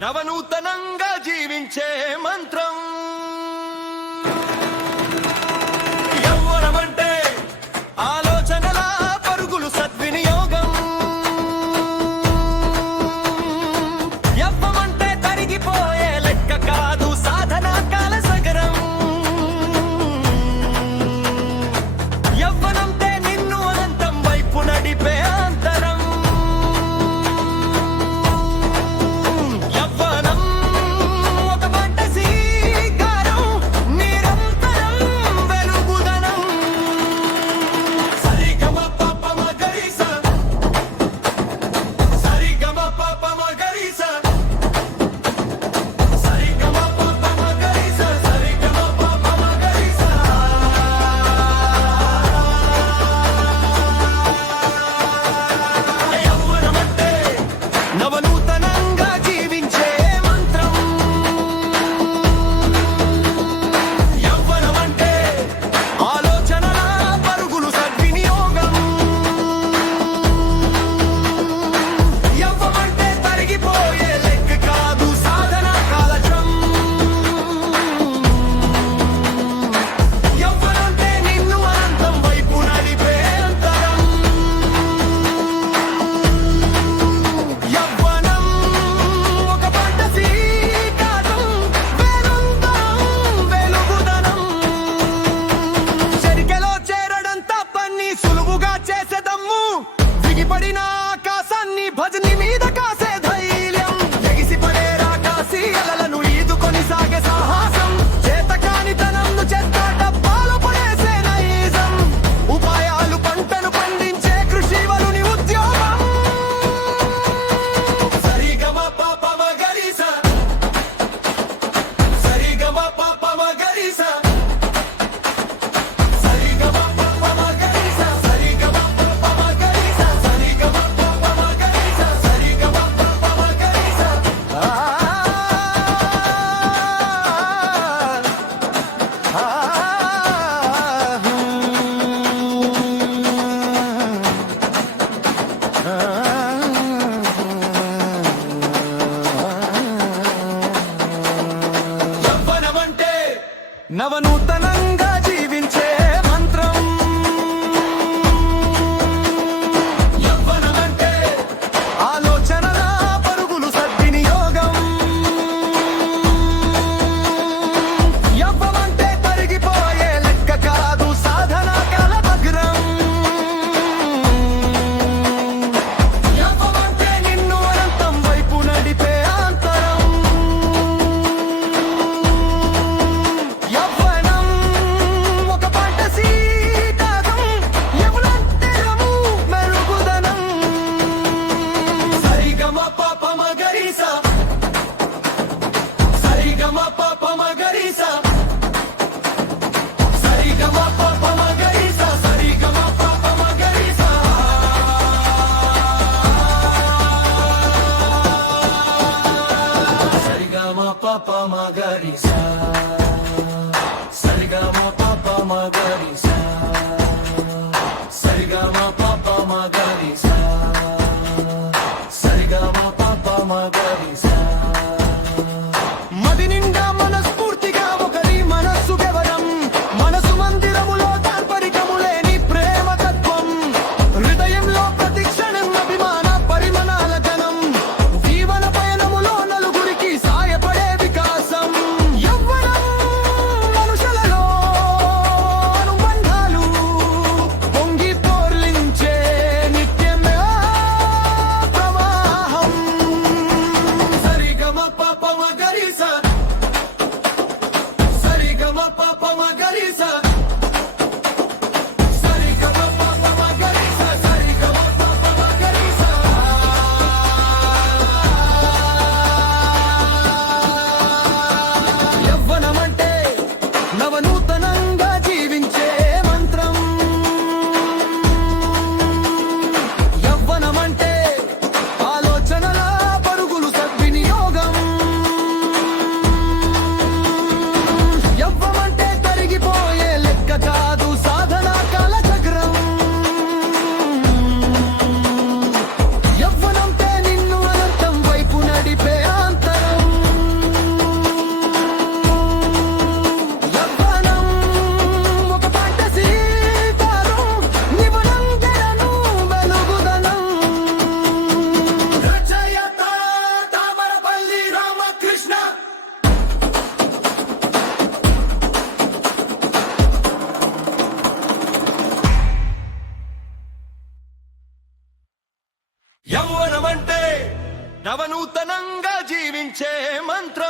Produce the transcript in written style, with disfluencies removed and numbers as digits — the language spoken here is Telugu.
నవనూతనంగా జీవించే మంత్రం యవ్వనమంటే ఆలోచనల పరుగులు సద్వినియోగం యవ్వమంటే కరిగిపోయే లెక్క కాదు సాధన కాల సగరం యవ్వనంతే నిన్ను అనంతం వైపు నడిపే అంతరం పడిన ఆకాశాన్ని భజని మీద కాసే ధైర్యం ఎగిసి పడే రాకాసి అలలను ఈదుకొని సాగే సాహసం చేతకానితనంను చేత డబ్బాలు పడేసే నైజం ఉపాయాలు పంటను పండించే కృషి వలుని ఉద్యోగం సరిగమ పాప మగరిస సరిగమ పాప మగరిస నవనూతనంగా జీవించే మంత్రం యవ్వనమంటే ఆలోచనల పరుగులు సద్వినియోగం యవ్వమంటే కరిగిపోయే లెక్క కాదు సాధన కాల భగ్రం యవ్వమంటే నిన్ను అనంతం వైపు నడిపే అంతరం Papa Margarisa, Sarigama Papa Margarisa, Sarigama Papa Margarisa, Sarigama Papa Margarisa. మదినిండా మనస్ఫూర్తిగా ఒకరి మనస్సు గెవడం మనసు మందిరములో తార్పరికములే నీ ప్రేమ తత్వం హృదయంలో ప్రతిక్షణం అభిమాన పరిమళాల జనం జీవన పయనములో నలుగురికి సాయపడే వికాసం యవ్వనం మనుషులలో అనుబంధాలు పొంగి పోర్లించే నిత్యమే ప్రవాహం సరిగమ పాప మగరిస నవనూతనంగా జీవించే మంత్రం